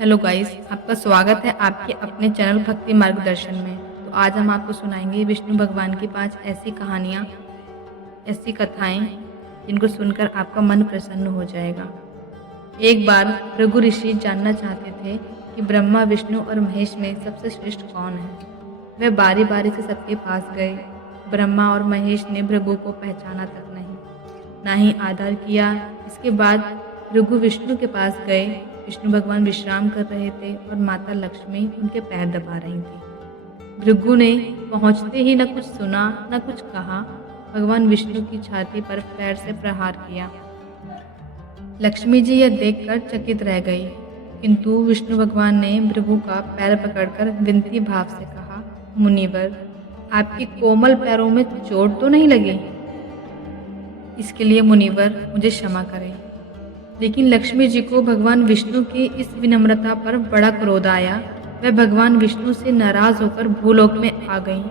Hello guys, आपका स्वागत है आपके अपने चैनल भक्ति मार्गदर्शन में। तो आज हम आपको सुनाएंगे विष्णु भगवान की 5 ऐसी कहानियाँ, ऐसी कथाएं जिनको सुनकर आपका मन प्रसन्न हो जाएगा। एक बार भृगु ऋषि जानना चाहते थे कि ब्रह्मा, विष्णु और महेश में सबसे श्रेष्ठ कौन है। वे बारी बारी से सबके पास गए। ब्रह्मा और महेश ने भृगु को पहचाना तक नहीं, ना ही आदर किया। इसके बाद भृगु विष्णु के पास गए। विष्णु भगवान विश्राम कर रहे थे और माता लक्ष्मी उनके पैर दबा रही थी। भृगु ने पहुंचते ही न कुछ सुना न कुछ कहा। भगवान विष्णु की छाती पर पैर से प्रहार किया। लक्ष्मी जी यह देखकर चकित रह गई, किंतु विष्णु भगवान ने भृगु का पैर पकड़कर विनती भाव से कहा, मुनिवर, आपके कोमल पैरों में चोट तो नहीं लगी? इसके लिए मुनिवर मुझे क्षमा करें। लेकिन लक्ष्मी जी को भगवान विष्णु की इस विनम्रता पर बड़ा क्रोध आया। वह भगवान विष्णु से नाराज होकर भूलोक में आ गईं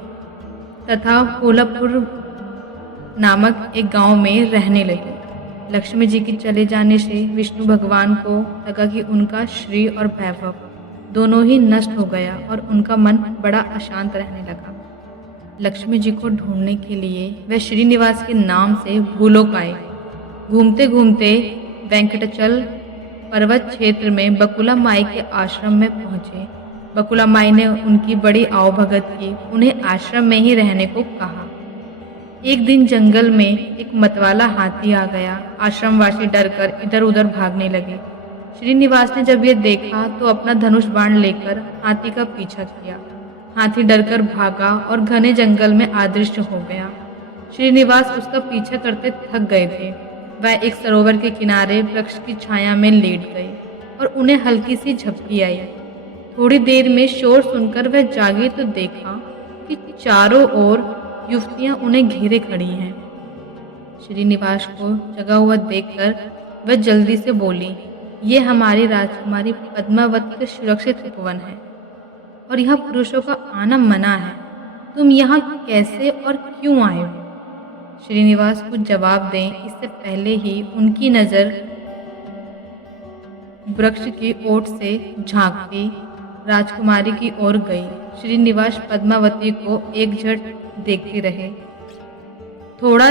तथा कोलापुर नामक एक गांव में रहने लगी। लक्ष्मी जी के चले जाने से विष्णु भगवान को लगा कि उनका श्री और वैभव दोनों ही नष्ट हो गया और उनका मन बड़ा अशांत रहने लगा। लक्ष्मी जी को ढूंढने के लिए वह श्रीनिवास के नाम से भूलोक आए। घूमते घूमते वेंकटचल पर्वत क्षेत्र में बकुला माई के आश्रम में पहुंचे। बकुला माई ने उनकी बड़ी आवभगत की, उन्हें आश्रम में ही रहने को कहा। एक दिन जंगल में एक मतवाला हाथी आ गया। आश्रमवासी डरकर इधर उधर भागने लगे। श्रीनिवास ने जब यह देखा तो अपना धनुष बाण लेकर हाथी का पीछा किया। हाथी डरकर भागा और घने जंगल में अदृश्य हो गया। श्रीनिवास उसका पीछा करते थक गए थे। वह एक सरोवर के किनारे वृक्ष की छाया में लेट गई और उन्हें हल्की सी झपकी आई। थोड़ी देर में शोर सुनकर वह जागे तो देखा कि चारों ओर युवतियां उन्हें घेरे खड़ी हैं। श्रीनिवास को जगा हुआ देखकर वह जल्दी से बोली, ये हमारी राजकुमारी पद्मावती का सुरक्षित उपवन है और यहाँ पुरुषों का आना मना है। तुम यहाँ कैसे और क्यों आए हो? श्रीनिवास कुछ जवाब दें इससे पहले ही उनकी नजर वृक्ष की ओट से झांकती राजकुमारी की ओर गई। श्रीनिवास पद्मावती को एक झट देखते रहे। थोड़ा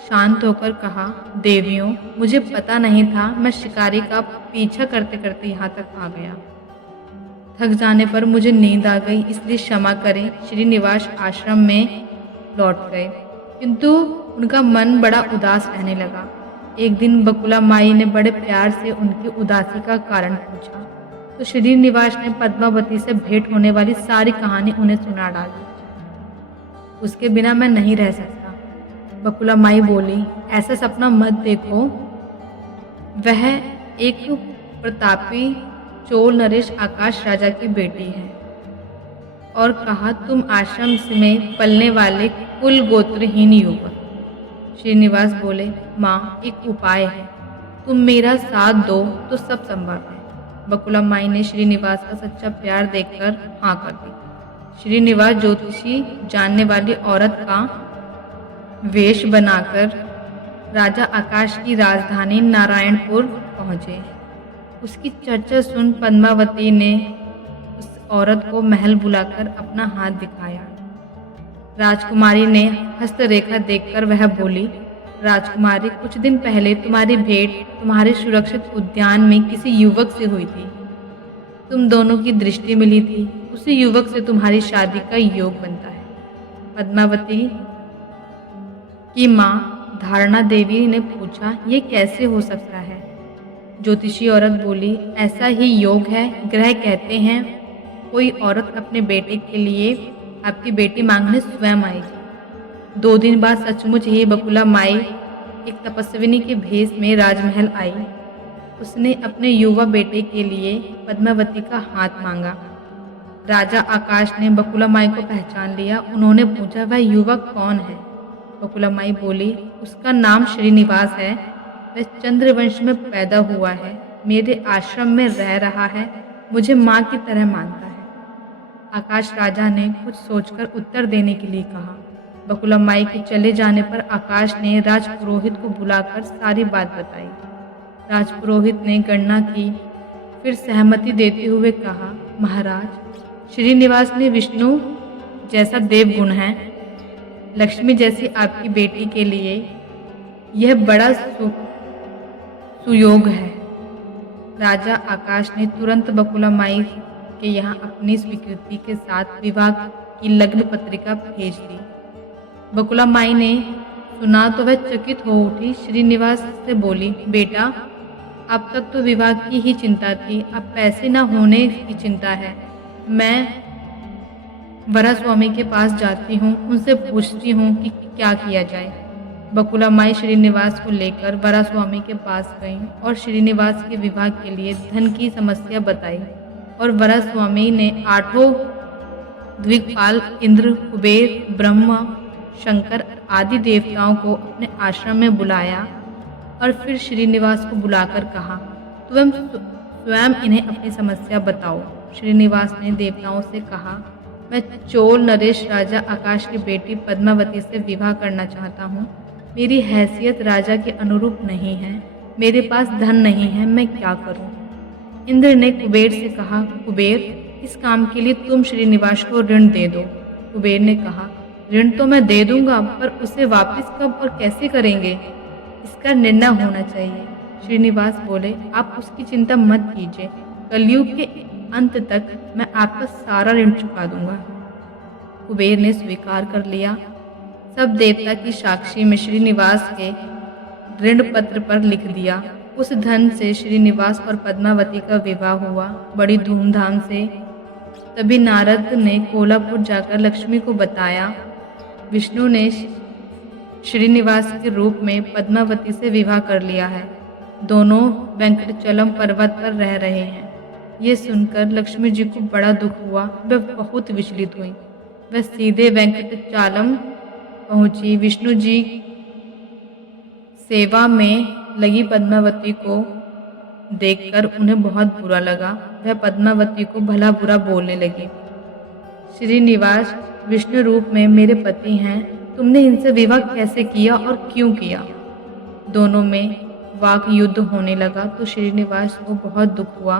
शांत होकर कहा, देवियों, मुझे पता नहीं था, मैं शिकारी का पीछा करते करते यहाँ तक आ गया। थक जाने पर मुझे नींद आ गई, इसलिए क्षमा करें। श्रीनिवास आश्रम में लौट गए, किंतु उनका मन बड़ा उदास रहने लगा। एक दिन बकुला माई ने बड़े प्यार से उनकी उदासी का कारण पूछा तो श्रीनिवास ने पद्मावती से भेंट होने वाली सारी कहानी उन्हें सुना डाली। उसके बिना मैं नहीं रह सकता। बकुला माई बोली, ऐसा सपना मत देखो। वह एक प्रतापी चोल नरेश आकाश राजा की बेटी है। और कहा, तुम आश्रम में पलने वाले कुल गोत्रहीन युवक। श्रीनिवास बोले, माँ, एक उपाय है, तुम मेरा साथ दो तो सब संभव है। बकुला माई ने श्रीनिवास का सच्चा प्यार देखकर हाँ कर दी। श्रीनिवास ज्योतिषी जानने वाली औरत का वेश बनाकर राजा आकाश की राजधानी नारायणपुर पहुंचे। उसकी चर्चा सुन पद्मावती ने उस औरत को महल बुलाकर अपना हाथ दिखाया। राजकुमारी ने हस्तरेखा देखकर वह बोली, राजकुमारी, कुछ दिन पहले तुम्हारी भेंट तुम्हारे सुरक्षित उद्यान में किसी युवक से हुई थी। तुम दोनों की दृष्टि मिली थी। उसी युवक से तुम्हारी शादी का योग बनता है। पद्मावती की माँ धारणा देवी ने पूछा, ये कैसे हो सकता है? ज्योतिषी औरत बोली, ऐसा ही योग है। ग्रह कहते हैं कोई औरत अपने बेटे के लिए आपकी बेटी मांगने स्वयं आएगी। 2 दिन बाद सचमुच ही बकुला माई एक तपस्विनी के भेष में राजमहल आई। उसने अपने युवा बेटे के लिए पद्मावती का हाथ मांगा। राजा आकाश ने बकुला माई को पहचान लिया। उन्होंने पूछा, वह युवक कौन है? बकुला माई बोली, उसका नाम श्रीनिवास है। वह चंद्रवंश में पैदा हुआ है, मेरे आश्रम में रह रहा है, मुझे माँ की तरह मानता है। आकाश राजा ने कुछ सोचकर उत्तर देने के लिए कहा। बकुला माई के चले जाने पर आकाश ने राजपुरोहित को बुलाकर सारी बात बताई। राजपुरोहित ने गणना की, फिर सहमति देते हुए कहा, महाराज, श्रीनिवास ने विष्णु जैसा देव गुण है, लक्ष्मी जैसी आपकी बेटी के लिए यह बड़ा सुयोग है। राजा आकाश ने तुरंत बकुला माई के यहाँ अपनी स्वीकृति के साथ विवाह की लग्न पत्रिका भेज दी। बकुला माई ने सुना तो वह चकित हो उठी। श्रीनिवास से बोली, बेटा, अब तक तो विवाह की ही चिंता थी, अब पैसे न होने की चिंता है। मैं वरा स्वामी के पास जाती हूँ, उनसे पूछती हूँ कि क्या किया जाए। बकुला माई श्रीनिवास को लेकर वरा स्वामी के पास गईं और श्रीनिवास के विवाह के लिए धन की समस्या बताई और वरा स्वामी ने 8 द्विगपाल इंद्र, कुबेर, ब्रह्मा, शंकर आदि देवताओं को अपने आश्रम में बुलाया और फिर श्रीनिवास को बुलाकर कहा, तुम स्वयं इन्हें अपनी समस्या बताओ। श्रीनिवास ने देवताओं से कहा, मैं चोल नरेश राजा आकाश की बेटी पद्मावती से विवाह करना चाहता हूँ। मेरी हैसियत राजा के अनुरूप नहीं है, मेरे पास धन नहीं है, मैं क्या करूँ। इंद्र ने कुबेर से कहा, कुबेर, इस काम के लिए तुम श्रीनिवास को ऋण दे दो। कुबेर ने कहा, ऋण तो मैं दे दूंगा, पर उसे वापस कब और कैसे करेंगे, इसका निर्णय होना चाहिए। श्रीनिवास बोले, आप उसकी चिंता मत कीजिए, कलयुग के अंत तक मैं आपका सारा ऋण चुका दूंगा। कुबेर ने स्वीकार कर लिया। सब देवता की साक्षी में श्रीनिवास के ऋण पत्र पर लिख दिया। उस धन से श्रीनिवास और पद्मावती का विवाह हुआ बड़ी धूमधाम से। तभी नारद ने कोल्हापुर जाकर लक्ष्मी को बताया, विष्णु ने श्रीनिवास के रूप में पद्मावती से विवाह कर लिया है, दोनों वेंकटचलम पर्वत पर रह रहे हैं। ये सुनकर लक्ष्मी जी को बड़ा दुख हुआ, वह बहुत विचलित हुई। वह सीधे वेंकटचालम पहुंची। विष्णु जी सेवा में लगी पद्मावती को देखकर उन्हें बहुत बुरा लगा। वह पद्मावती को भला बुरा बोलने लगी। श्रीनिवास विष्णु रूप में मेरे पति हैं, तुमने इनसे विवाह कैसे किया और क्यों किया। दोनों में वाक युद्ध होने लगा तो श्रीनिवास को बहुत दुख हुआ।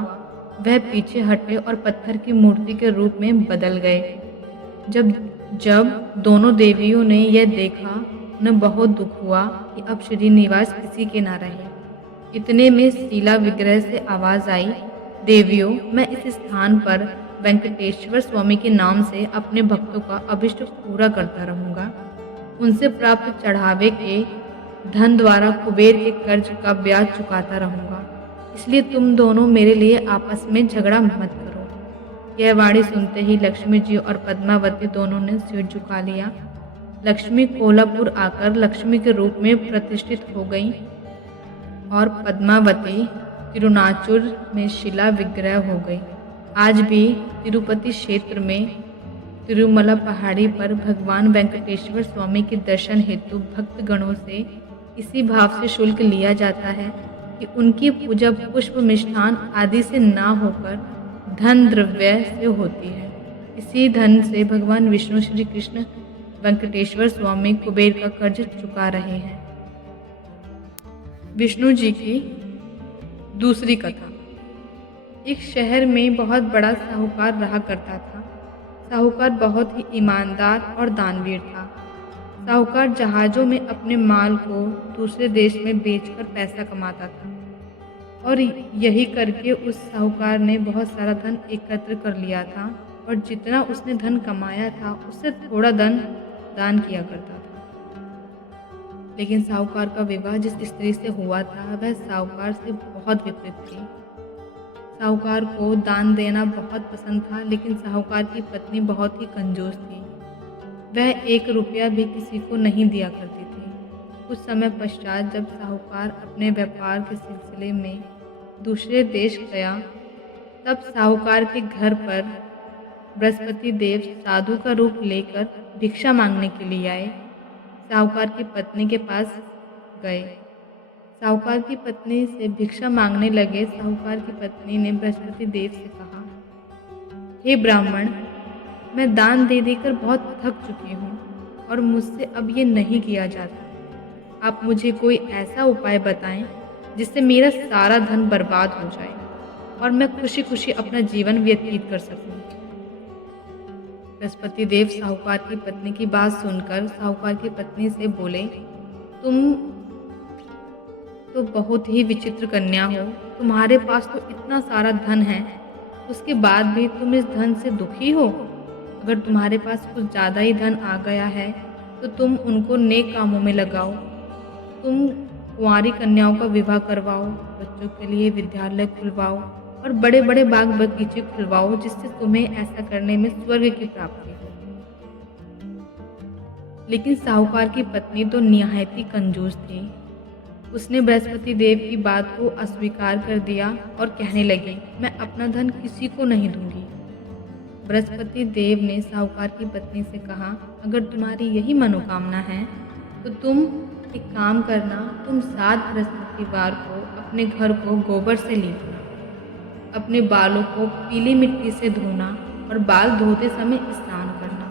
वह पीछे हटे और पत्थर की मूर्ति के रूप में बदल गए। जब दोनों देवियों ने यह देखा, उन्हें बहुत दुख हुआ कि अब श्रीनिवास किसी के ना रहे। इतने में शीला विग्रह से आवाज आई, देवियों, मैं इस स्थान पर वेंकटेश्वर स्वामी के नाम से अपने भक्तों का अभिष्ट पूरा करता रहूंगा। उनसे प्राप्त चढ़ावे के धन द्वारा कुबेर के कर्ज का ब्याज चुकाता रहूंगा, इसलिए तुम दोनों मेरे लिए आपस में झगड़ा मत करो। यह वाणी सुनते ही लक्ष्मी जी और पद्मावती दोनों ने सिर झुका लिया। लक्ष्मी कोल्हापुर आकर लक्ष्मी के रूप में प्रतिष्ठित हो गई और पद्मावती तिरुनाचुर में शिला विग्रह हो गई। आज भी तिरुपति क्षेत्र में तिरुमला पहाड़ी पर भगवान वेंकटेश्वर स्वामी के दर्शन हेतु भक्तगणों से इसी भाव से शुल्क लिया जाता है कि उनकी पूजा पुष्प मिष्ठान आदि से ना होकर धन द्रव्य से होती है। इसी धन से भगवान विष्णु श्री कृष्ण वेंकटेश्वर स्वामी कुबेर का कर्ज चुका रहे हैं। विष्णु जी की दूसरी कथा। एक शहर में बहुत बड़ा साहूकार रहा करता था। साहूकार बहुत ही ईमानदार और दानवीर था। साहूकार जहाज़ों में अपने माल को दूसरे देश में बेचकर पैसा कमाता था और यही करके उस साहूकार ने बहुत सारा धन एकत्र कर लिया था और जितना उसने धन कमाया था उससे थोड़ा धन दान किया करता था। लेकिन साहूकार का विवाह जिस स्त्री से हुआ था वह साहूकार से बहुत विपरीत थी। साहूकार को दान देना बहुत पसंद था, लेकिन साहूकार की पत्नी बहुत ही कंजूस थी। वह 1 रुपया भी किसी को नहीं दिया करती थी। कुछ समय पश्चात जब साहूकार अपने व्यापार के सिलसिले में दूसरे देश गया, तब साहूकार के घर पर बृहस्पति देव साधु का रूप लेकर भिक्षा मांगने के लिए आए। साहूकार की पत्नी के पास गए। साहूकार की पत्नी से भिक्षा मांगने लगे। साहूकार की पत्नी ने बृहस्पति देव से कहा, हे ब्राह्मण, मैं दान दे देकर बहुत थक चुकी हूँ और मुझसे अब ये नहीं किया जाता। आप मुझे कोई ऐसा उपाय बताएं जिससे मेरा सारा धन बर्बाद हो जाए और मैं खुशी खुशी अपना जीवन व्यतीत कर सकूं। बृहस्पति देव साहूकार की पत्नी की बात सुनकर साहूकार की पत्नी से बोले, तुम तो बहुत ही विचित्र कन्या हो। तुम्हारे पास तो इतना सारा धन है, उसके बाद भी तुम इस धन से दुखी हो। अगर तुम्हारे पास कुछ ज़्यादा ही धन आ गया है तो तुम उनको नेक कामों में लगाओ। तुम कुंवारी कन्याओं का विवाह करवाओ, बच्चों के लिए विद्यालय खुलवाओ और बड़े बड़े बाग बगीचे खुलवाओ, जिससे तुम्हें ऐसा करने में स्वर्ग की प्राप्ति हो। लेकिन साहूकार की पत्नी तो निहायत ही कंजूस थी। उसने बृहस्पति देव की बात को अस्वीकार कर दिया और कहने लगी, मैं अपना धन किसी को नहीं दूंगी। बृहस्पति देव ने साहूकार की पत्नी से कहा, अगर तुम्हारी यही मनोकामना है तो तुम एक काम करना, तुम 7 बृहस्पतिवार को अपने घर को गोबर से लीपना, अपने बालों को पीली मिट्टी से धोना और बाल धोते समय स्नान करना,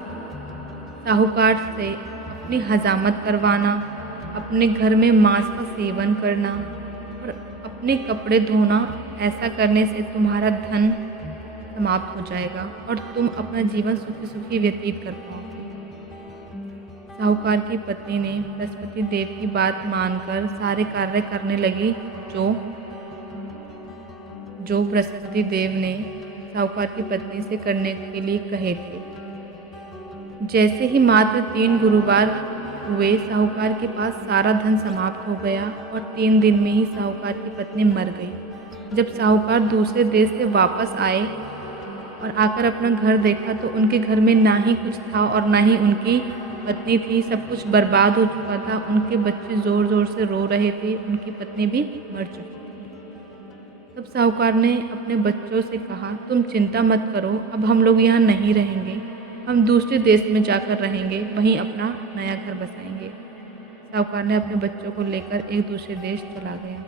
साहूकार से अपनी हजामत करवाना, अपने घर में मांस का सेवन करना और अपने कपड़े धोना। ऐसा करने से तुम्हारा धन समाप्त हो जाएगा और तुम अपना जीवन सुखी सुखी व्यतीत कर पाओगे। साहूकार की पत्नी ने बृहस्पति देव की बात मानकर सारे कार्य करने लगी जो बृहस्पति देव ने साहूकार की पत्नी से करने के लिए कहे थे। जैसे ही मात्र 3 गुरुवार हुए, साहूकार के पास सारा धन समाप्त हो गया और 3 दिन में ही साहूकार की पत्नी मर गई। जब साहूकार दूसरे देश से वापस आए और आकर अपना घर देखा तो उनके घर में ना ही कुछ था और ना ही उनकी पत्नी थी। सब कुछ बर्बाद हो चुका था। उनके बच्चे ज़ोर ज़ोर से रो रहे थे, उनकी पत्नी भी मर चुकी थी। तब साहूकार ने अपने बच्चों से कहा, तुम चिंता मत करो, अब हम लोग यहाँ नहीं रहेंगे, हम दूसरे देश में जाकर रहेंगे, वहीं अपना नया घर बसाएंगे। साहूकार ने अपने बच्चों को लेकर एक दूसरे देश चला गया।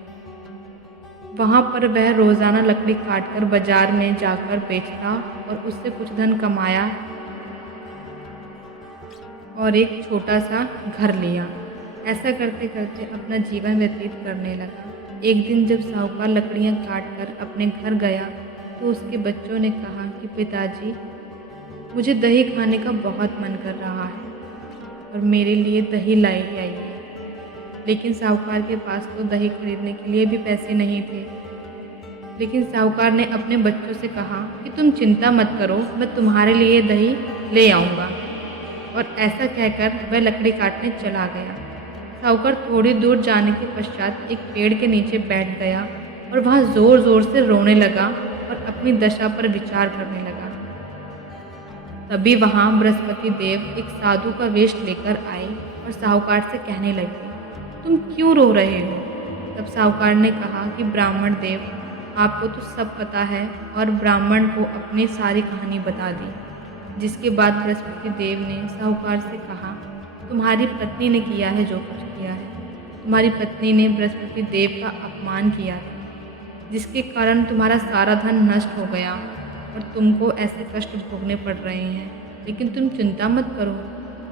वहाँ पर वह रोज़ाना लकड़ी काटकर बाजार में जाकर बेचता और उससे कुछ धन कमाया और एक छोटा सा घर लिया। ऐसा करते करते अपना जीवन व्यतीत करने लगा। एक दिन जब साहूकार लकड़ियाँ काटकर अपने घर गया तो उसके बच्चों ने कहा कि पिताजी, मुझे दही खाने का बहुत मन कर रहा है और मेरे लिए दही लाई आइए। लेकिन साहूकार के पास तो दही खरीदने के लिए भी पैसे नहीं थे। लेकिन साहूकार ने अपने बच्चों से कहा कि तुम चिंता मत करो, मैं तुम्हारे लिए दही ले आऊँगा। और ऐसा कहकर वह लकड़ी काटने चला गया। साहूकार थोड़ी दूर जाने के पश्चात एक पेड़ के नीचे बैठ गया और वहाँ ज़ोर ज़ोर से रोने लगा और अपनी दशा पर विचार करने लगा। तभी वहाँ बृहस्पति देव एक साधु का वेश लेकर आए और साहूकार से कहने लगे, तुम क्यों रो रहे हो? तब साहूकार ने कहा कि ब्राह्मण देव, आपको तो सब पता है, और ब्राह्मण को अपनी सारी कहानी बता दी। जिसके बाद बृहस्पति देव ने साहूकार से कहा, तुम्हारी पत्नी ने किया है जो कुछ किया है। तुम्हारी पत्नी ने बृहस्पति देव का अपमान किया था, जिसके कारण तुम्हारा सारा धन नष्ट हो गया और तुमको ऐसे कष्ट भोगने पड़ रहे हैं। लेकिन तुम चिंता मत करो,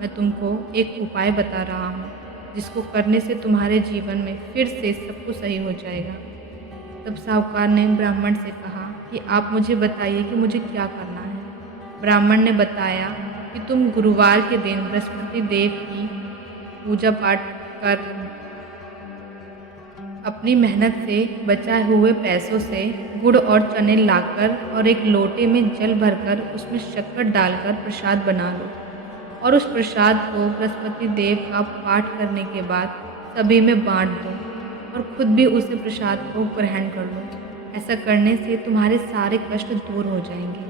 मैं तुमको एक उपाय बता रहा हूँ, जिसको करने से तुम्हारे जीवन में फिर से सब कुछ सही हो जाएगा। तब साहूकार ने ब्राह्मण से कहा कि आप मुझे बताइए कि मुझे क्या करना है। ब्राह्मण ने बताया कि तुम गुरुवार के दिन बृहस्पति देव की पूजा पाठ कर अपनी मेहनत से बचाए हुए पैसों से गुड़ और चने लाकर और एक लोटे में जल भरकर उसमें शक्कर डालकर प्रसाद बना लो और उस प्रसाद को बृहस्पति देव का पाठ करने के बाद सभी में बांट दो और खुद भी उसे प्रसाद को ग्रहण कर लो। ऐसा करने से तुम्हारे सारे कष्ट दूर हो जाएंगे।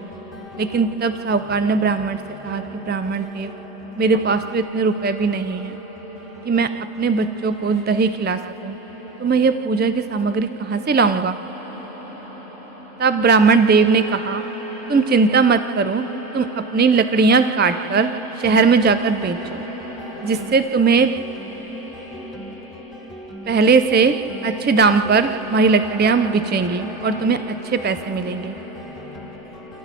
लेकिन तब साहूकार ने ब्राह्मण से कहा कि ब्राह्मण देव, मेरे पास तो इतने रुपए भी नहीं हैं कि मैं अपने बच्चों को दही खिला सकूं, तो मैं यह पूजा की सामग्री कहाँ से लाऊंगा? तब ब्राह्मण देव ने कहा, तुम चिंता मत करो, तुम अपनी लकड़ियाँ काटकर शहर में जाकर बेचो, जिससे तुम्हें पहले से अच्छे दाम पर हमारी लकड़ियाँ बिचेंगी और तुम्हें अच्छे पैसे मिलेंगे।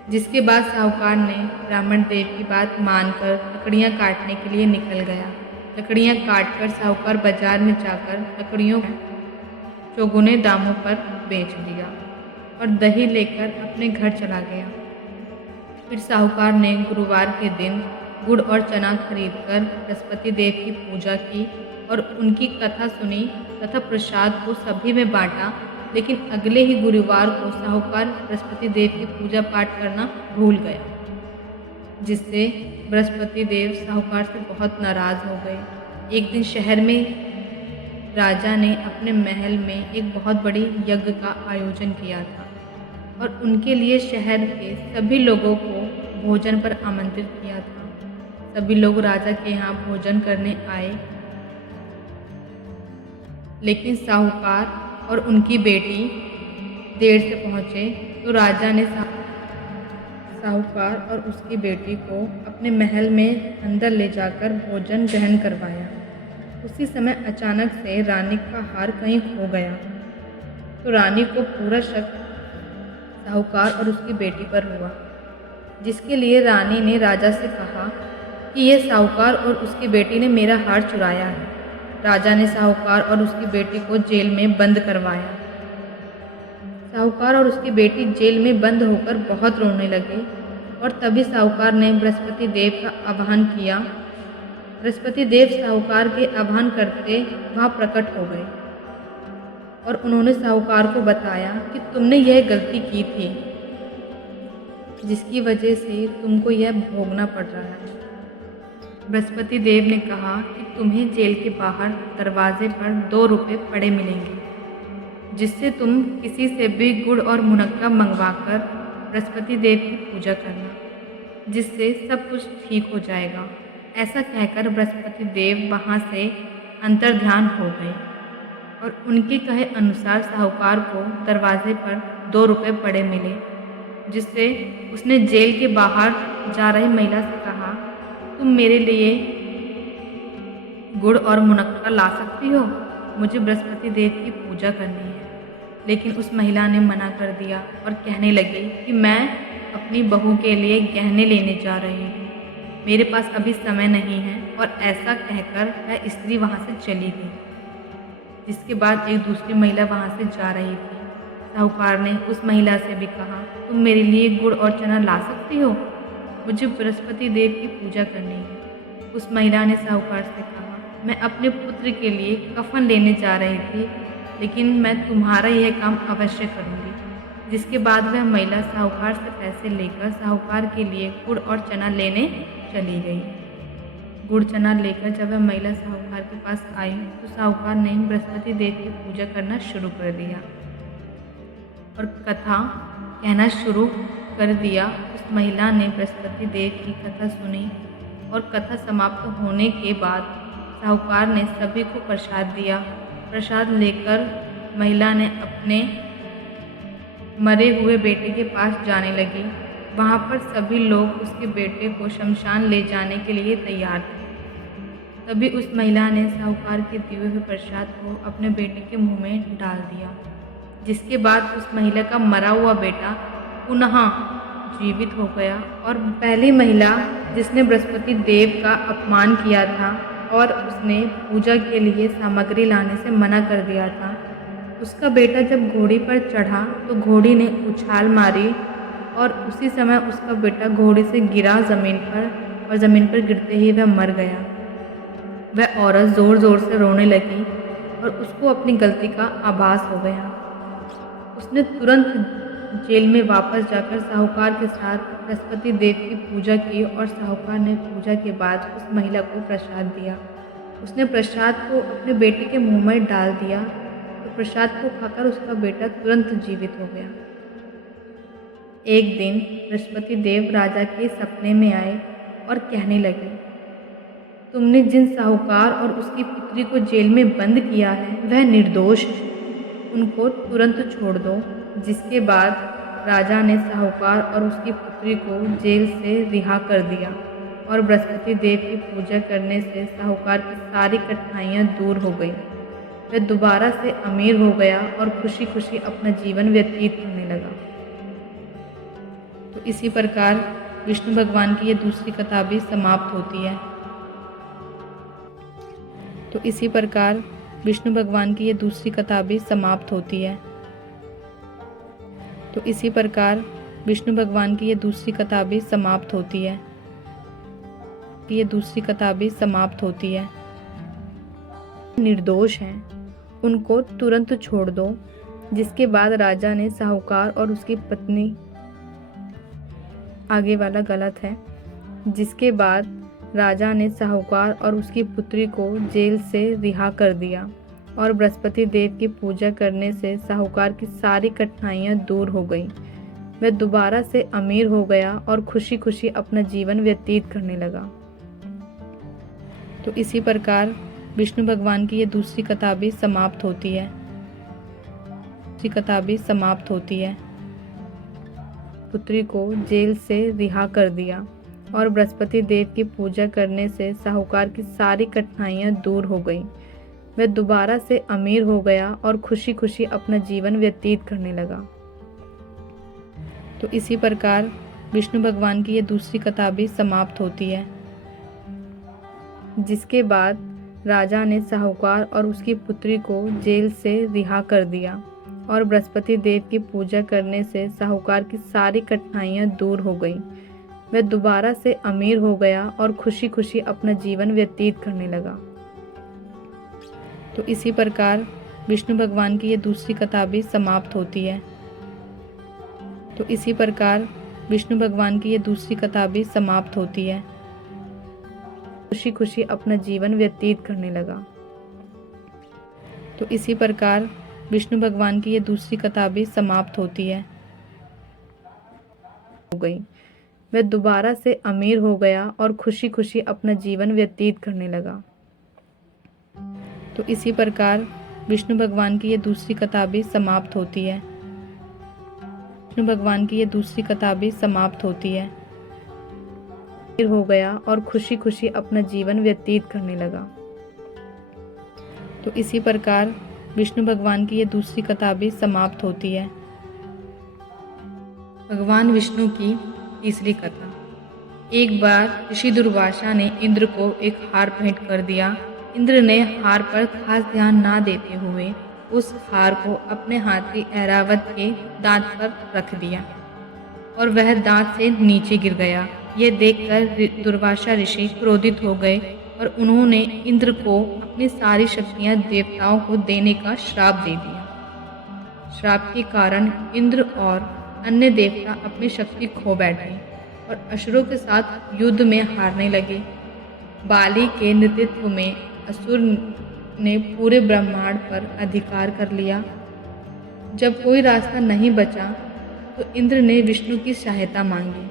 जिसके बाद साहूकार ने ब्राह्मण देव की बात मानकर लकड़ियाँ काटने के लिए निकल गया। लकड़ियाँ काटकर साहूकार बाजार में जाकर लकड़ियों चौगुने दामों पर बेच दिया। और दही लेकर अपने घर चला गया। फिर साहूकार ने गुरुवार के दिन गुड़ और चना खरीदकर बृहस्पति देव की पूजा की और उनकी कथा सुनी तथा प्रसाद को सभी में बांटा। लेकिन अगले ही गुरुवार को साहूकार बृहस्पति देव की पूजा पाठ करना भूल गया, जिससे बृहस्पति देव साहूकार से बहुत नाराज हो गए। एक दिन शहर में राजा ने अपने महल में एक बहुत बड़ी यज्ञ का आयोजन किया था और उनके लिए शहर के सभी लोगों को भोजन पर आमंत्रित किया था। सभी लोग राजा के यहाँ भोजन करने आए, लेकिन साहूकार और उनकी बेटी देर से पहुँचे तो राजा ने साहूकार और उसकी बेटी को अपने महल में अंदर ले जाकर भोजन ग्रहण करवाया। उसी समय अचानक से रानी का हार कहीं खो गया, तो रानी को पूरा शक साहूकार और उसकी बेटी पर हुआ, जिसके लिए रानी ने राजा से कहा कि यह साहूकार और उसकी बेटी ने मेरा हार चुराया है। राजा ने साहूकार और उसकी बेटी को जेल में बंद करवाया। साहूकार और उसकी बेटी जेल में बंद होकर बहुत रोने लगे और तभी साहूकार ने बृहस्पति देव का आह्वान किया। बृहस्पति देव साहूकार के आह्वान करते वहाँ प्रकट हो गए और उन्होंने साहूकार को बताया कि तुमने यह गलती की थी, जिसकी वजह से तुमको यह भोगना पड़ रहा है। बृहस्पति देव ने कहा कि तुम्हें जेल के बाहर दरवाजे पर 2 रुपये पड़े मिलेंगे, जिससे तुम किसी से भी गुड़ और मुनक्का मंगवाकर बृहस्पति देव की पूजा करना, जिससे सब कुछ ठीक हो जाएगा। ऐसा कहकर बृहस्पति देव वहाँ से अंतर्ध्यान हो गए और उनके कहे अनुसार साहूकार को दरवाजे पर 2 रुपये पड़े मिले, जिससे उसने जेल के बाहर जा रही महिला से कहा, तुम मेरे लिए गुड़ और मुनक्का ला सकती हो, मुझे बृहस्पति देव की पूजा करनी है। लेकिन उस महिला ने मना कर दिया और कहने लगी कि मैं अपनी बहू के लिए गहने लेने जा रही हूँ, मेरे पास अभी समय नहीं है। और ऐसा कहकर वह स्त्री वहाँ से चली गई। जिसके बाद एक दूसरी महिला वहाँ से जा रही थी। साहूकार ने उस महिला से भी कहा, तुम मेरे लिए गुड़ और चना ला सकती हो, मुझे बृहस्पति देव की पूजा करनी है। उस महिला ने साहूकार से कहा, मैं अपने पुत्र के लिए कफन लेने जा रही थी, लेकिन मैं तुम्हारा यह काम अवश्य करूँगी। जिसके बाद वह महिला साहूकार से पैसे लेकर साहूकार के लिए गुड़ और चना लेने चली गई। गुड़ चना लेकर जब वह महिला साहूकार के पास आई तो साहूकार ने बृहस्पति देव की पूजा करना शुरू कर दिया और कथा कहना शुरू कर दिया। उस महिला ने बृहस्पति देव की कथा सुनी और कथा समाप्त होने के बाद साहूकार ने सभी को प्रसाद दिया। प्रसाद लेकर महिला ने अपने मरे हुए बेटे के पास जाने लगी। वहाँ पर सभी लोग उसके बेटे को शमशान ले जाने के लिए तैयार थे। तभी उस महिला ने साहूकार के दिए हुए प्रसाद को अपने बेटे के मुंह में डाल दिया, जिसके बाद उस महिला का मरा हुआ बेटा पुनः जीवित हो गया। और पहली महिला जिसने बृहस्पति देव का अपमान किया था और उसने पूजा के लिए सामग्री लाने से मना कर दिया था, उसका बेटा जब घोड़ी पर चढ़ा तो घोड़ी ने उछाल मारी और उसी समय उसका बेटा घोड़े से गिरा ज़मीन पर और ज़मीन पर गिरते ही वह मर गया। वह औरत ज़ोर ज़ोर से रोने लगी और उसको अपनी गलती का आभास हो गया। उसने तुरंत जेल में वापस जाकर साहूकार के साथ बृहस्पति देव की पूजा की और साहूकार ने पूजा के बाद उस महिला को प्रसाद दिया। उसने प्रसाद को अपने बेटे के मुंह में डाल दिया तो प्रसाद को खाकर उसका बेटा तुरंत जीवित हो गया। एक दिन बृहस्पति देव राजा के सपने में आए और कहने लगे, तुमने जिन साहूकार और उसकी पुत्री को जेल में बंद किया है वह निर्दोष है, उनको तुरंत छोड़ दो। जिसके बाद राजा ने साहूकार और उसकी पुत्री को जेल से रिहा कर दिया और बृहस्पति देव की पूजा करने से साहूकार की सारी कठिनाइयाँ दूर हो गई। वह दोबारा से अमीर हो गया और खुशी खुशी अपना जीवन व्यतीत करने लगा। तो इसी प्रकार विष्णु भगवान की ये दूसरी कथा भी समाप्त होती है। तो इसी प्रकार विष्णु भगवान की ये दूसरी कथा भी समाप्त होती है। तो इसी प्रकार विष्णु भगवान की ये दूसरी कथा भी समाप्त होती है। निर्दोष हैं, उनको तुरंत छोड़ दो। जिसके बाद राजा ने साहूकार और उसकी पत्नी, आगे वाला गलत है। जिसके बाद राजा ने साहूकार और उसकी पुत्री को जेल से रिहा कर दिया और बृहस्पति देव की पूजा करने से साहूकार की सारी कठिनाइयां दूर हो गईं। वह दोबारा से अमीर हो गया और खुशी खुशी अपना जीवन व्यतीत करने लगा। तो इसी प्रकार विष्णु भगवान की ये दूसरी कथा भी समाप्त होती है। पुत्री को जेल से रिहा कर दिया और बृहस्पति देव की पूजा करने से साहूकार की सारी कठिनाइयां दूर हो गईं। वह दोबारा से अमीर हो गया और खुशी खुशी अपना जीवन व्यतीत करने लगा। तो इसी प्रकार विष्णु भगवान की ये दूसरी कथा भी समाप्त होती है। जिसके बाद राजा ने साहूकार और उसकी पुत्री को जेल से रिहा कर दिया और बृहस्पति देव की पूजा करने से साहूकार की सारी कठिनाइयां दूर हो गईं। वह दोबारा से अमीर हो गया और खुशी खुशी अपना जीवन व्यतीत करने लगा। तो इसी प्रकार विष्णु भगवान की ये दूसरी कथा भी समाप्त होती है। तो इसी प्रकार विष्णु भगवान की ये दूसरी कथा भी समाप्त होती है। खुशी खुशी अपना जीवन व्यतीत करने लगा। तो इसी प्रकार विष्णु भगवान की ये दूसरी कथा भी समाप्त होती है। हो गई। वह दोबारा से अमीर हो गया और खुशी खुशी अपना जीवन व्यतीत करने लगा। तो इसी प्रकार विष्णु भगवान की ये दूसरी कथा भी समाप्त होती है। विष्णु भगवान की ये दूसरी कथा भी समाप्त होती है। हो गया और खुशी खुशी अपना जीवन व्यतीत करने लगा। तो इसी प्रकार विष्णु भगवान की ये दूसरी कथा भी समाप्त होती है। भगवान विष्णु की तीसरी कथा। एक बार ऋषि दुर्वासा ने इंद्र को एक हार भेंट कर दिया। इंद्र ने हार पर खास ध्यान ना देते हुए उस हार को अपने हाथी ऐरावत के दांत पर रख दिया और वह दांत से नीचे गिर गया। ये देखकर दुर्वासा ऋषि क्रोधित हो गए और उन्होंने इंद्र को अपनी सारी शक्तियां देवताओं को देने का श्राप दे दिया। श्राप के कारण इंद्र और अन्य देवता अपनी शक्ति खो बैठे और असुरों के साथ युद्ध में हारने लगे। बाली के नेतृत्व में असुर ने पूरे ब्रह्मांड पर अधिकार कर लिया। जब कोई रास्ता नहीं बचा तो इंद्र ने विष्णु की सहायता मांगी।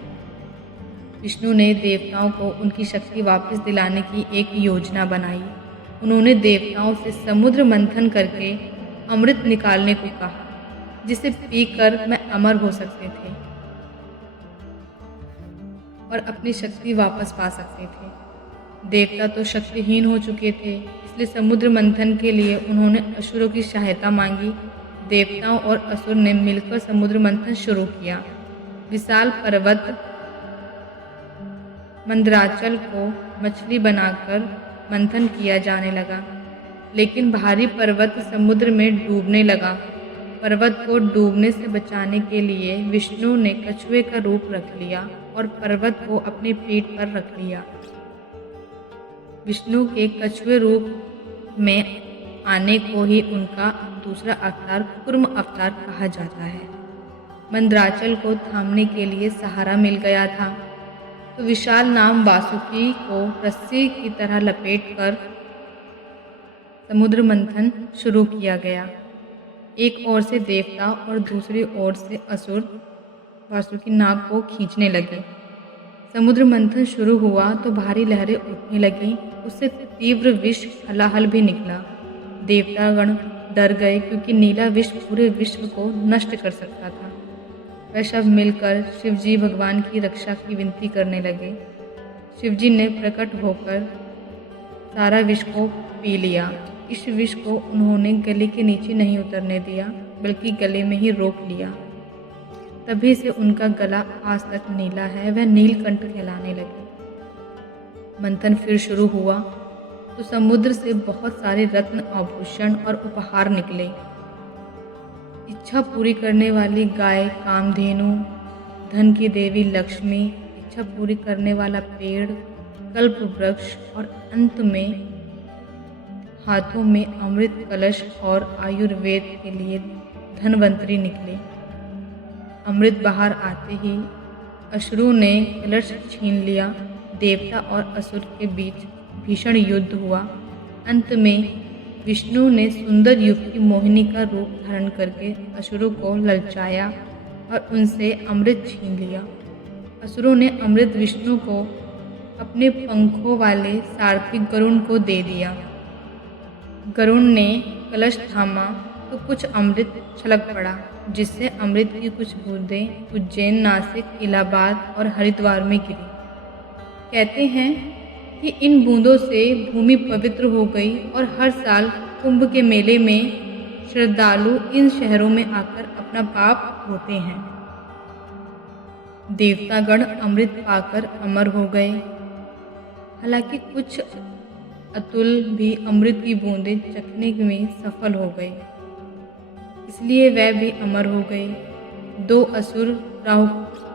विष्णु ने देवताओं को उनकी शक्ति वापस दिलाने की एक योजना बनाई। उन्होंने देवताओं से समुद्र मंथन करके अमृत निकालने को कहा, जिसे पीकर मैं अमर हो सकते थे और अपनी शक्ति वापस पा सकते थे। देवता तो शक्तिहीन हो चुके थे, इसलिए समुद्र मंथन के लिए उन्होंने असुरों की सहायता मांगी। देवताओं और असुर ने मिलकर समुद्र मंथन शुरू किया। विशाल पर्वत मंदराचल को मछली बनाकर मंथन किया जाने लगा, लेकिन भारी पर्वत समुद्र में डूबने लगा। पर्वत को डूबने से बचाने के लिए विष्णु ने कछुए का रूप रख लिया और पर्वत को अपनी पीठ पर रख लिया। विष्णु के कछुए रूप में आने को ही उनका दूसरा अवतार कूर्म अवतार कहा जाता है। मंदराचल को थामने के लिए सहारा मिल गया था, तो विशाल नाम वासुकी को रस्सी की तरह लपेटकर समुद्र मंथन शुरू किया गया। एक ओर से देवता और दूसरी ओर से असुर वासुकी नाग को खींचने लगे। समुद्र मंथन शुरू हुआ तो भारी लहरें उठने लगीं। उससे तीव्र विष हलाहल भी निकला। देवतागण डर गए, क्योंकि नीला विष पूरे विश्व को नष्ट कर सकता था। वह सब मिलकर शिवजी भगवान की रक्षा की विनती करने लगे। शिवजी ने प्रकट होकर सारा विष को पी लिया। इस विष को उन्होंने गले के नीचे नहीं उतरने दिया, बल्कि गले में ही रोक लिया। तभी से उनका गला आज तक नीला है। वह नीलकंठ कहलाने लगे। मंथन फिर शुरू हुआ तो समुद्र से बहुत सारे रत्न, आभूषण और उपहार निकले। इच्छा पूरी करने वाली गाय कामधेनु, धन की देवी लक्ष्मी, इच्छा पूरी करने वाला पेड़ कल्प वृक्ष और अंत में हाथों में अमृत कलश और आयुर्वेद के लिए धनवंतरी निकले। अमृत बाहर आते ही असुरों ने कलश छीन लिया। देवता और असुर के बीच भीषण युद्ध हुआ। अंत में विष्णु ने सुंदर युवती मोहिनी का रूप धारण करके असुरों को ललचाया और उनसे अमृत छीन लिया। असुरों ने अमृत विष्णु को अपने पंखों वाले सारथी गरुण को दे दिया। गरुण ने कलश थामा तो कुछ अमृत छलक पड़ा, जिससे अमृत की कुछ बूंदें उज्जैन, नासिक, इलाहाबाद और हरिद्वार में गिरी। कहते हैं कि इन बूंदों से भूमि पवित्र हो गई और हर साल कुंभ के मेले में श्रद्धालु इन शहरों में आकर अपना पाप धोते हैं। देवतागण अमृत पाकर अमर हो गए। हालांकि कुछ अतुल भी अमृत की बूंदें चखने में सफल हो गए, इसलिए वह भी अमर हो गए। दो असुर राहु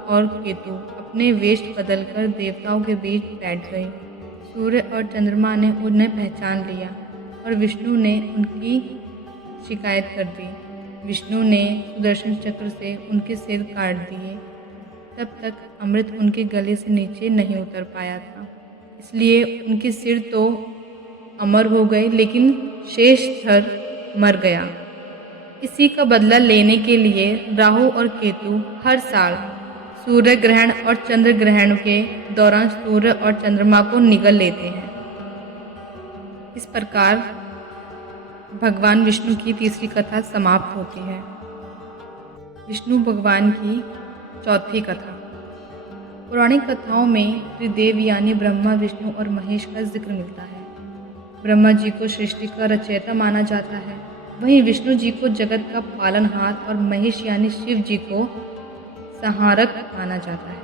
और केतु अपने वेश बदलकर देवताओं के बीच बैठ गए। सूर्य और चंद्रमा ने उन्हें पहचान लिया और विष्णु ने उनकी शिकायत कर दी। विष्णु ने सुदर्शन चक्र से उनके सिर काट दिए। तब तक अमृत उनके गले से नीचे नहीं उतर पाया था, इसलिए उनके सिर तो अमर हो गए, लेकिन शेष धड़ मर गया। इसी का बदला लेने के लिए राहु और केतु हर साल सूर्य ग्रहण और चंद्र ग्रहण के दौरान सूर्य और चंद्रमा को निगल लेते हैं। इस प्रकार भगवान विष्णु की तीसरी कथा समाप्त होती है। विष्णु भगवान की चौथी कथा। पौराणिक कथाओं में त्रिदेव यानी ब्रह्मा, विष्णु और महेश का जिक्र मिलता है। ब्रह्मा जी को सृष्टि का रचयिता माना जाता है, वहीं विष्णु जी को जगत का पालनहार और महेश यानी शिव जी को संहारक माना जाता है।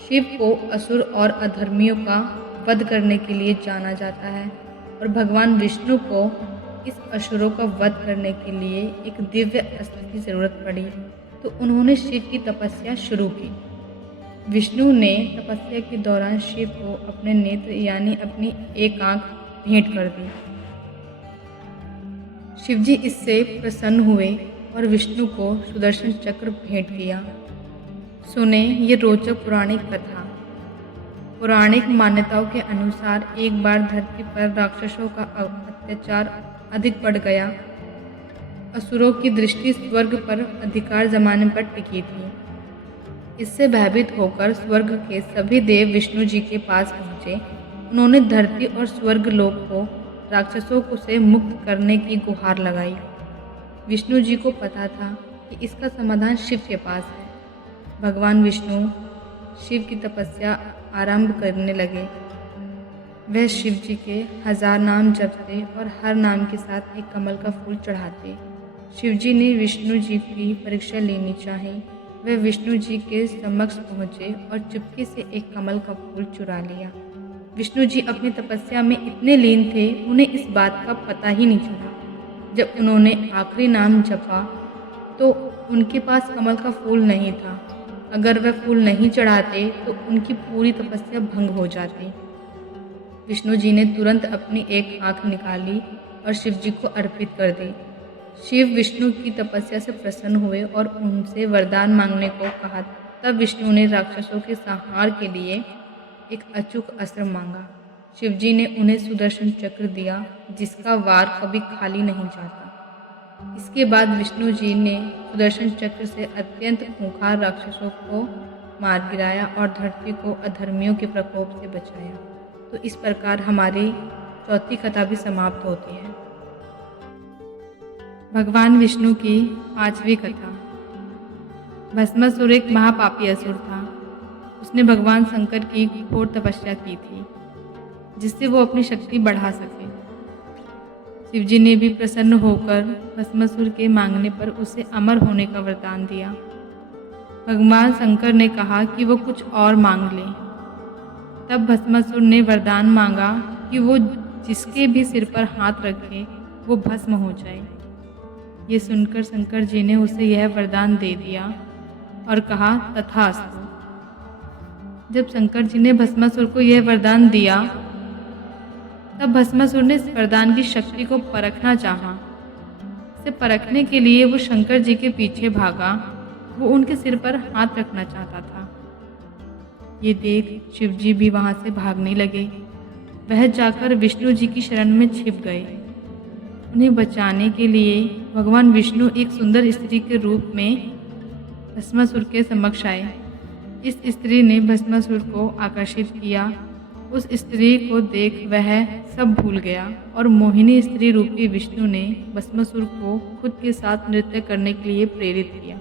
शिव को असुर और अधर्मियों का वध करने के लिए जाना जाता है और भगवान विष्णु को इस असुरों का वध करने के लिए एक दिव्य अस्त्र की जरूरत पड़ी, तो उन्होंने शिव की तपस्या शुरू की। विष्णु ने तपस्या के दौरान शिव को अपने नेत्र यानी अपनी एक आंख भेंट कर दी। शिवजी इससे प्रसन्न हुए और विष्णु को सुदर्शन चक्र भेंट किया। सुने ये रोचक पौराणिक कथा। पौराणिक मान्यताओं के अनुसार एक बार धरती पर राक्षसों का अत्याचार अधिक बढ़ गया। असुरों की दृष्टि स्वर्ग पर अधिकार जमाने पर टिकी थी। इससे भयभीत होकर स्वर्ग के सभी देव विष्णु जी के पास पहुँचे। उन्होंने धरती और स्वर्ग लोक को राक्षसों को से मुक्त करने की गुहार लगाई। विष्णु जी को पता था कि इसका समाधान शिव के पास है। भगवान विष्णु शिव की तपस्या आरंभ करने लगे। वह शिव जी के 1000 नाम जपते और हर नाम के साथ एक कमल का फूल चढ़ाते। शिव जी ने विष्णु जी की परीक्षा लेनी चाही। वह विष्णु जी के समक्ष पहुँचे और चुपके से एक कमल का फूल चुरा लिया। विष्णु जी अपनी तपस्या में इतने लीन थे, उन्हें इस बात का पता ही नहीं चला। जब उन्होंने आखिरी नाम जपा तो उनके पास कमल का फूल नहीं था। अगर वह फूल नहीं चढ़ाते तो उनकी पूरी तपस्या भंग हो जाती। विष्णु जी ने तुरंत अपनी एक आंख निकाली और शिव जी को अर्पित कर दी। शिव विष्णु की तपस्या से प्रसन्न हुए और उनसे वरदान मांगने को कहा। तब विष्णु ने राक्षसों के संहार के लिए एक अचूक अस्त्र मांगा। शिव जी ने उन्हें सुदर्शन चक्र दिया, जिसका वार कभी खाली नहीं जाता। इसके बाद विष्णु जी ने सुदर्शन चक्र से अत्यंत खूंखार राक्षसों को मार गिराया और धरती को अधर्मियों के प्रकोप से बचाया। तो इस प्रकार हमारी चौथी कथा भी समाप्त होती है। भगवान विष्णु की पांचवी कथा। भस्मासुर एक महापापी असुर था। उसने भगवान शंकर की घोर तपस्या की थी, जिससे वो अपनी शक्ति बढ़ा सके। शिवजी ने भी प्रसन्न होकर भस्मासुर के मांगने पर उसे अमर होने का वरदान दिया। भगवान शंकर ने कहा कि वो कुछ और मांग ले। तब भस्मासुर ने वरदान मांगा कि वो जिसके भी सिर पर हाथ रखे वो भस्म हो जाए। ये सुनकर शंकर जी ने उसे यह वरदान दे दिया और कहा तथास्तु। जब शंकर जी ने भस्मासुर को यह वरदान दिया तब भस्मासुर ने इस वरदान की शक्ति को परखना चाहा। इसे परखने के लिए वो शंकर जी के पीछे भागा। वो उनके सिर पर हाथ रखना चाहता था। ये देख शिव जी भी वहां से भागने लगे। वह जाकर विष्णु जी की शरण में छिप गए। उन्हें बचाने के लिए भगवान विष्णु एक सुंदर स्त्री के रूप में भस्मासुर के समक्ष आए। इस स्त्री ने भस्मासुर को आकर्षित किया। उस स्त्री को देख वह सब भूल गया और मोहिनी स्त्री रूपी विष्णु ने भस्मासुर को खुद के साथ नृत्य करने के लिए प्रेरित किया।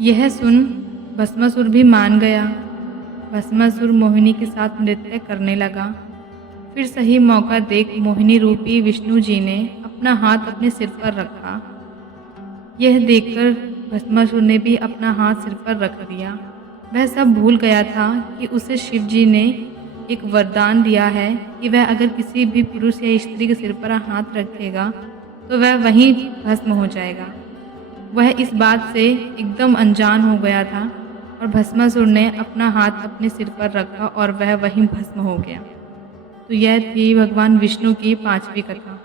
यह सुन भस्मासुर भी मान गया। भस्मासुर मोहिनी के साथ नृत्य करने लगा। फिर सही मौका देख मोहिनी रूपी विष्णु जी ने अपना हाथ अपने सिर पर रखा। यह देखकर भस्मासुर ने भी अपना हाथ सिर पर रख दिया। वह सब भूल गया था कि उसे शिव जी ने एक वरदान दिया है कि वह अगर किसी भी पुरुष या स्त्री के सिर पर हाथ रखेगा तो वह वहीं भस्म हो जाएगा। वह इस बात से एकदम अनजान हो गया था और भस्मासुर ने अपना हाथ अपने सिर पर रखा और वह वहीं भस्म हो गया। तो यह थी भगवान विष्णु की 5वीं कथा।